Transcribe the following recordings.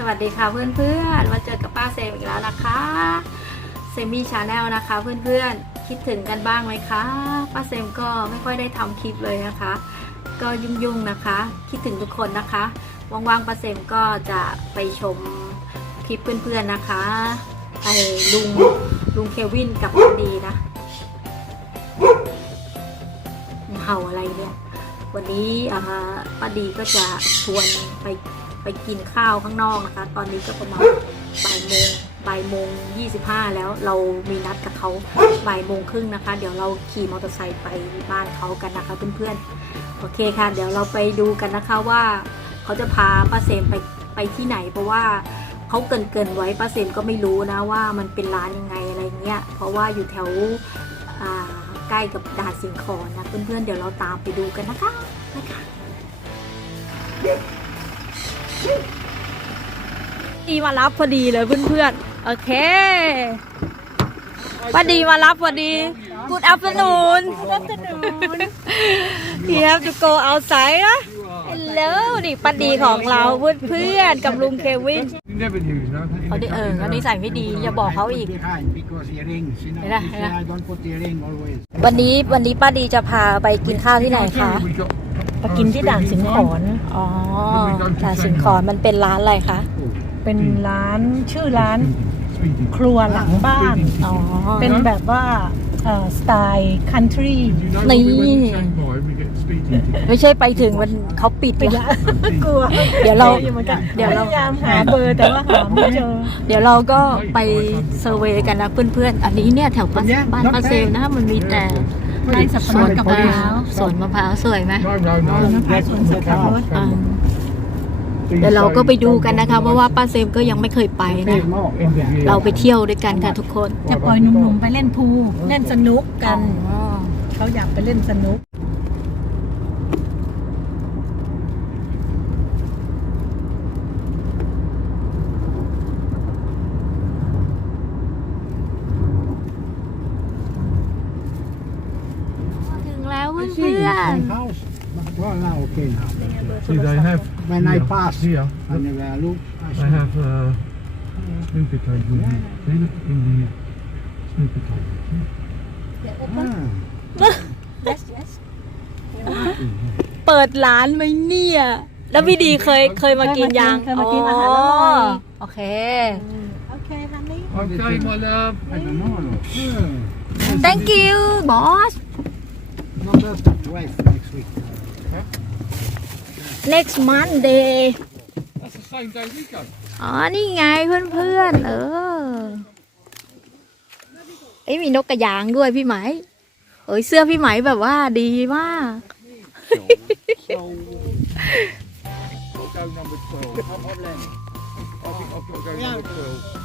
สวัสดีค่ะเพื่อนๆมาเจอกับป้าเซมอีกแล้วนะคะเซมี่ชาแนลนะคะเพื่อนๆคิดถึงกันบ้างไหมคะป้าเซมก็ไม่ค่อยได้ทำคลิปเลยนะคะ ก็ยุ่งๆนะคะ คิดถึงทุกคนนะคะว่างๆป้าเซมก็จะไปชมคลิปเพื่อนๆนะคะไอ้ลุงลุงเควินกับป้าดีนะเห่าอะไรเนี่ยวันนี้อ่าป้าดีก็จะชวนไป ไปกินข้าวข้างนอกนะคะ ตอนนี้ก็ประมาณบ่ายโมงบ่ายโมงยี่สิบห้าแล้วเรามีนัดกับเขาบ่ายโมงครึ่งนะคะ เดี๋ยวเราขี่มอเตอร์ไซค์ไปบ้านเขากันนะคะเพื่อนๆโอเคค่ะ เดี๋ยวเราไปดูกันนะคะว่าเขาจะพาป้าเซมไปไปที่ไหน เพราะว่าเขาเกินเกินไว้ป้าเซมก็ไม่รู้นะว่ามันเป็นร้านยังไงอะไรเงี้ยเพราะว่าอยู่แถวใกล้กับด่านสิงขอนนะเพื่อนๆเดี๋ยวเราตามไปดูกันนะคะนะคะ ดีมารับพอดีเลยเพื่อนๆ โอเคป้าดีมารับพอดี Good afternoon Good afternoon You have to go outside นะ Hello นี่ป้าดีของเราเพื่อนๆ กับลุงเควิน You never use, no? เขาได้เออเขานิสัยไม่ดีอย่าบอกเขาอีก behind because earrings, you know. Mira, you see, mira. I don't put earring always. วันนี้วันนี้ป้าดีจะพาไปกินข้าวที่ไหนคะ We got ไปกินที่ด่านสิงขอนอ๋อด่านสิงขอนมันเป็นร้านอะไรคะ เป็นร้านชื่อร้าน speeding. ครัวหลังบ้านอ๋อเป็นแบบว่าเอ่อสไตล์คันทรี Did you know when we went to Shanghai, we get speeding tickets? ไม่ใช่ไปถึงมันเขาปิดปิดแล้วละกลัว เดี๋ยวเราอยู่เหมือนกันเดี๋ยวเราพยายามหาเบอร์แต่ว่าหาไม่เจอเดี๋ยวเราก็ไปเซอร์เวย์กันนะเพื่อนๆ อันนี้เนี่ยแถวบ้านบ้านป้าเซลนะมันมีแต่ ไร่สับปะรดกับมะพร้าวสวนมะพร้าวสวยไหม No, no, no. That's That's the the cover. cover. อ่าเดี๋ยวเราก็ไปดูกันนะคะเพราะว่าป้าเซมก็ยังไม่เคยไปนะ Pay more. End of year. เราไปเที่ยวด้วยกันค่ะทุกคน จะปล่อยหนุ่มๆไปเล่นพูลเล่นสนุกกันอ๋อเขาอยากไปเล่นสนุก ถึงแล้ว I เพื่ see อน my house. But well, now okay now. See, they have When I here, pass, here, I never look. I they see. have uh, snooker tables. in here. See, look, in the snooker table. Ah. เปิดร้านไหมเนี่ย แล้วพี่ดีเคยเคยมากินยังเคยมากินอาหารอร่อยโอเคโอเคฮันนี่ Okay, my love. I don't know. Yeah. thank you boss No, that's the twice next week. next Monday That's the same day we go. อ๋อ นี่ไงเพื่อนๆเออเอ้ยมีนกกระยางด้วยพี่ไหมเอ้ยเสื้อพี่ไหมแบบว่าดีมาก So, I'll go number 12. I think I've got to go number 12.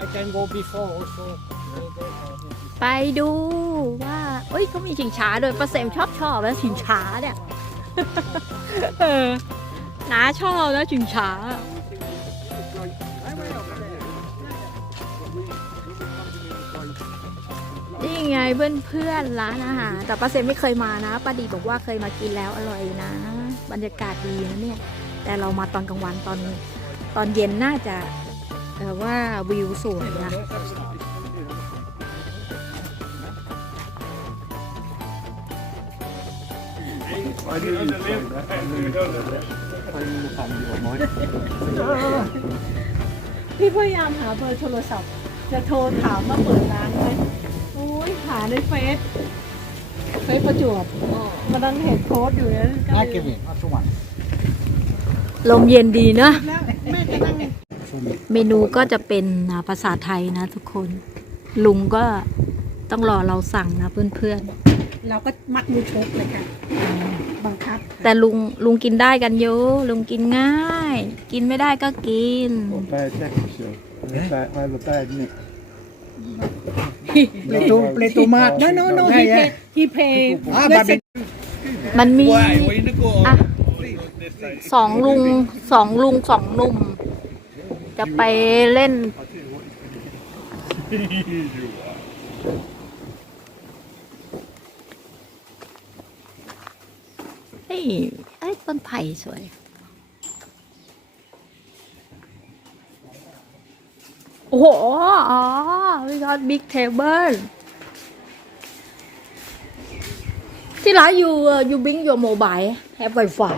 I can go before also. ไปดูว่าเอ้ยเขามีชิงช้าด้วยป้าเซมชอบชอบแล้วชิงช้าเนี่ย เออน้าชอบนะชิงช้า นี่ไงเพื่อนเพื่อนๆร้านอาหารแต่ป้าเซมไม่เคยมานะป้าดีบอกว่าเคยมากินแล้วอร่อยนะ บรรยากาศดีนะเนี่ย แต่เรามาตอนกลางวันตอนตอนเย็นน่าจะแต่ว่าวิวสวยนะพี่พยายามหาเบอร์โทรศัพท์ จะโทรถามว่าเปิดร้านไหมาในเฟซเฟซประจวบมันดันเห็นโพสต์อยู่นะก็ I เลย give it. That's one. ลมเย็นดีนะแล้วแม่จะนั่ง For me. เมนูก็จะเป็นอ่าภาษาไทยนะทุกคน ลุงก็ต้องรอเราสั่งนะเพื่อนเราก็มัดมือชกเลยค่ะบังคับๆแต่ลุงลุงกินได้กันเยอะลุงกินง่าย กินไม่ได้ก็กิน bad temperature. I have a bad, I have a bad neck. Play to play to mat. no no no Yeah, he yeah. pay he pay Ah, less but than- มันมีอะสองลุงสองลุงสองหนุ่ม จะไปเล่นเอ้ยต้นไผ่สวย อ้โห อ๋อ we got big table ที่ร้าน you uh, you bring your mobile have wifi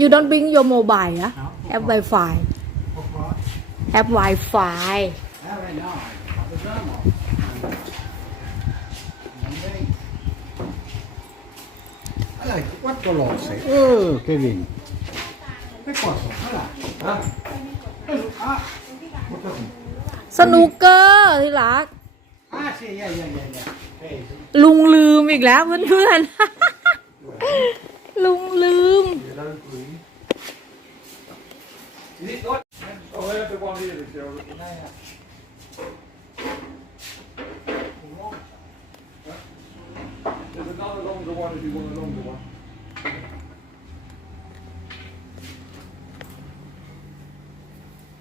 you don't bring your mobile อะ have wifi have wifi Allora, quanto l'osse? Oh, che vieni. E qua sono, allora. Ah. Ah. ส นุกเกอร์ที่รัก Ah, sì, yeah, yeah, yeah, yeah. Eh, ลุงลืมอีกแล้วเพื่อนๆ ลุงลืม Oh, I have the one here, this year. There's another longer one if you want a longer one.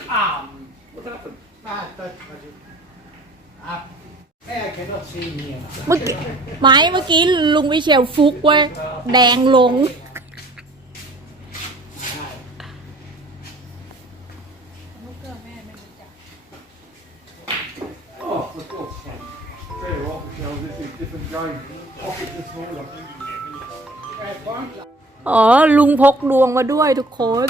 Um, What happened? ah, touch, touch it. Ah, eh, I cannot see here. เมื่อกี้ไม้เมื่อกี้ลุงวิเชลฟุกเว้ยแดงลง Oh, of course. Fair off, Michelle, this is different game. Pocket the smaller. Eh, qua. อ๋อ ลุงพกดวงมาด้วยทุกคน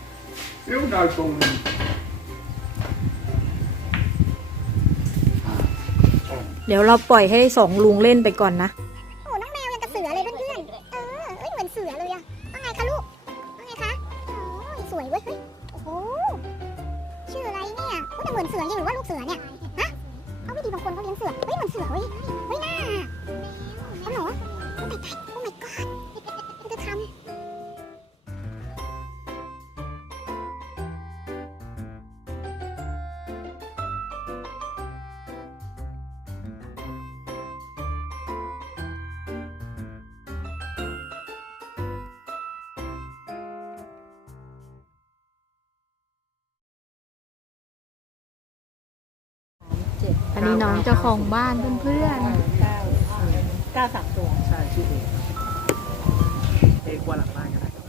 Fai te. Still no falling. เดี๋ยวเราปล่อยให้สองลุงเล่นไปก่อนนะ โอ้น้องแมวยังกับเสือเลยเพื่อนๆ เออเอ้ยเหมือนเสือเลยอะว่าไงคะลูกว่าไงคะโอ้ยสวยเว้ยเฮ้ย โอ้โห ชื่ออะไรเนี่ยโอ้แต่เหมือนเสือจริงหรือว่าลูกเสือเนี่ย ฮะเอาไม่ดีบางคนเขาเลี้ยงเสือ เฮ้ยเหมือนเสือเว้ย เฮ้ยน่าเอาเหรอโอ้ my god โอ้ นนี้น้องเจ้าของบ้านเพื่อนเก้าเก้าสามตัวใช่ชื่อเอกเอกว่าหลังบ้านก็ได้ๆ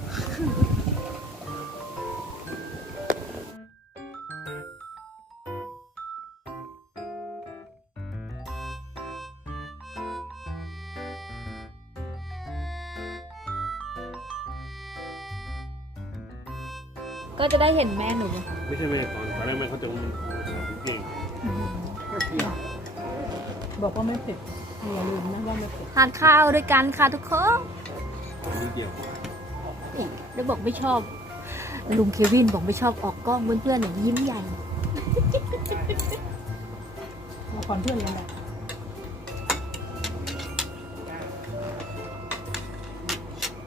ก็จะได้เห็นแม่หนู ไม่ใช่แม่สอนตอนแรกแม่เขาจะมันเก่ง บอกว่าไม่เผ็ดอย่าลืมนะว่าไม่เผ็ดทานข้าวด้วยกันค่ะทุกคนนิดเดียวแล้วบอกไม่ชอบ ลุงเควินบอกไม่ชอบออกกล้องเพื่อนๆเนี่ยยิ้มใหญ่ละครเพื่อนเลยแหละ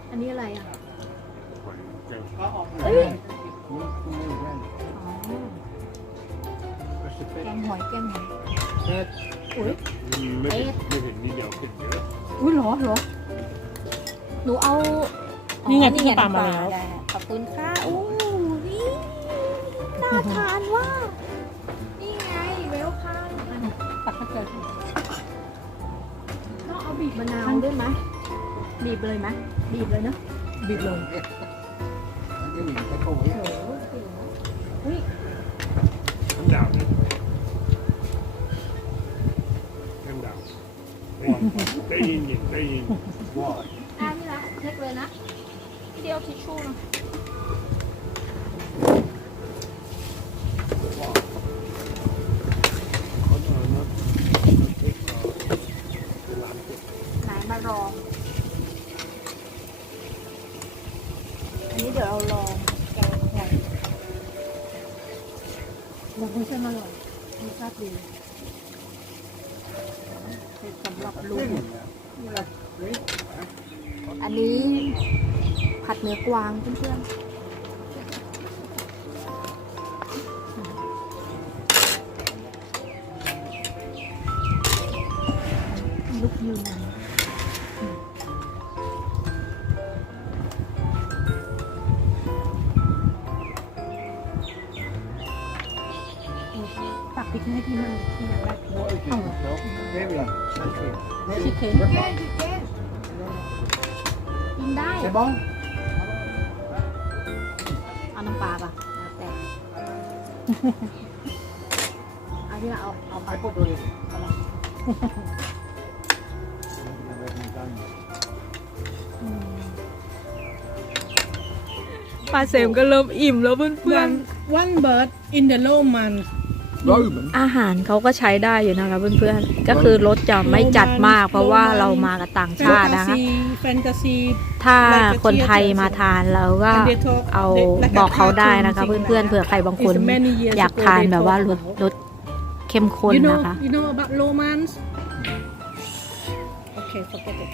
อันนี้อะไรอะหอยแกงก็ออกเอ้ยคุณคุณไม่รู้ได้อ๋อก็สิเป็นแกงหอยแกงหอยเผ็ด อุ้ย ไม่เห็นไม่เห็นนิดเดียวขึ้นเยอะอุ้ยเหรอเหรอหนูเอานี่ไงอ๋อพี่ปามาแล้ว ได้ๆขอบคุณค่ะอู้นี่น่าทานว่ากนี่ไงเวลคัมตักข้าวเจียวต้องเอาบีบมะนาวด้วยไหมบีบเลยไหมบีบเลยเนอะบีบลงอันนี้ตะโกนน้ำดาวเลยน้ำดาว ได้ยินยินได้ยินว่าอะนี่ละเช็คเลยนะเดียวทิชชู่นะเขาเออนะเช็คเวลาเก็บไหนมารอง อันนี้เดี๋ยวเราลองแกงหอยบอกไม่ใช่อร่อยรสชาติดี เผ็ดสำหรับลุงอันนี้ผัดเนื้อกวางเพื่อนๆลูกยืน ตักพริกให้พี่มันพี่อยกได้พริก What is it? yourself? Kevin, ชิคเก้นกินได้ c'est bon เอาน้ำปลาป่ะแล้วแต่ เอาที่เราเอาเอาไป Hai pas donné. ปลาเสมก็เริ่มอิ่มแล้วเพื่อน one one bird in the low month ๆอาหารเขาก็ใช้ได้อยู่นะคะเพื่อนๆ ก็คือรสจะไม่จัดมาก เพราะว่าเรามากับต่างชาตินะคะ fantasy fantasy ถ้าคนไทยมาทานเราก็เอาบอกเขาได้นะคะ เพื่อนๆเผื่อใครบางคน It's many years อยาก ago ทาน they แบบว่าร talk ส about รสเข้มข้น you know นะคะ you know about low months okay forget it